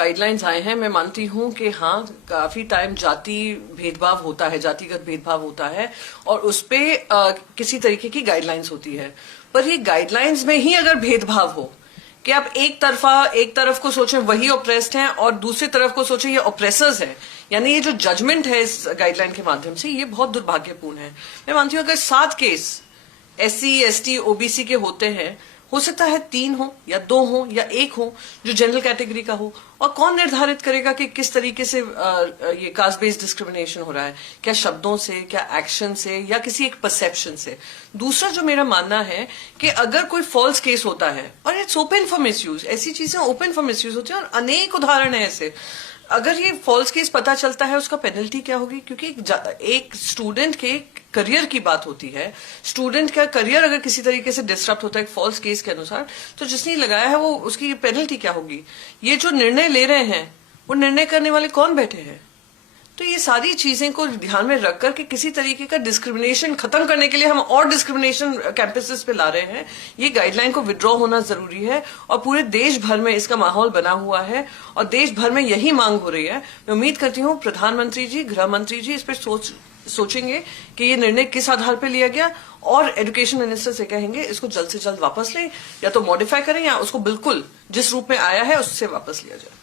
Guidelines आए हैं, मैं मानती हूं कि हाँ, काफी टाइम जाति भेदभाव होता है, जातिगत भेदभाव होता है और उस पे किसी तरीके की गाइडलाइंस होती है। पर ये गाइडलाइंस में ही अगर भेदभाव हो कि आप एक तरफ को सोचें वही ऑप्रेस्ड हैं और दूसरी तरफ को सोचें ये ऑप्रेसर्स हैं, यानी ये जो जजमेंट है इस गाइडलाइन के माध्यम से, ये बहुत दुर्भाग्यपूर्ण है। मैं मानती हूं अगर 7 केस SC, ST, OBC के होते हैं, हो सकता है 3 हो या 2 हो या 1 हो जो जनरल कैटेगरी का हो, और कौन निर्धारित करेगा कि किस तरीके से ये कास्ट बेस्ड डिस्क्रिमिनेशन हो रहा है, क्या शब्दों से, क्या एक्शन से, या किसी एक परसेप्शन से। दूसरा जो मेरा मानना है कि अगर कोई फॉल्स केस होता है और इट्स ओपन फॉर मिसयूज, ऐसी चीजें ओपन फॉर मिसयूज होती है और अनेक उदाहरण है ऐसे। अगर ये फॉल्स केस पता चलता है, उसका पेनल्टी क्या होगी? क्योंकि एक स्टूडेंट के करियर की बात होती है, स्टूडेंट का करियर अगर किसी तरीके से डिस्टर्ब होता है फॉल्स केस के अनुसार, तो जिसने लगाया है वो उसकी पेनल्टी क्या होगी? ये जो निर्णय ले रहे हैं वो निर्णय करने वाले कौन बैठे हैं? तो ये सारी चीजें को ध्यान में रखकर कि किसी तरीके का डिस्क्रिमिनेशन खत्म करने के लिए हम और डिस्क्रिमिनेशन कैंपसेस पे ला रहे हैं, ये गाइडलाइन को विड्रॉ होना जरूरी है। और पूरे देश भर में इसका माहौल बना हुआ है और देश भर में यही मांग हो रही है। मैं उम्मीद करती हूँ प्रधानमंत्री जी, गृह मंत्री जी इस पर सोचेंगे कि ये निर्णय किस आधार पर लिया गया, और एजुकेशन मिनिस्टर से कहेंगे इसको जल्द से जल्द वापस लें, या तो मॉडिफाई करें या उसको बिल्कुल जिस रूप में आया है उससे वापस लिया जाए।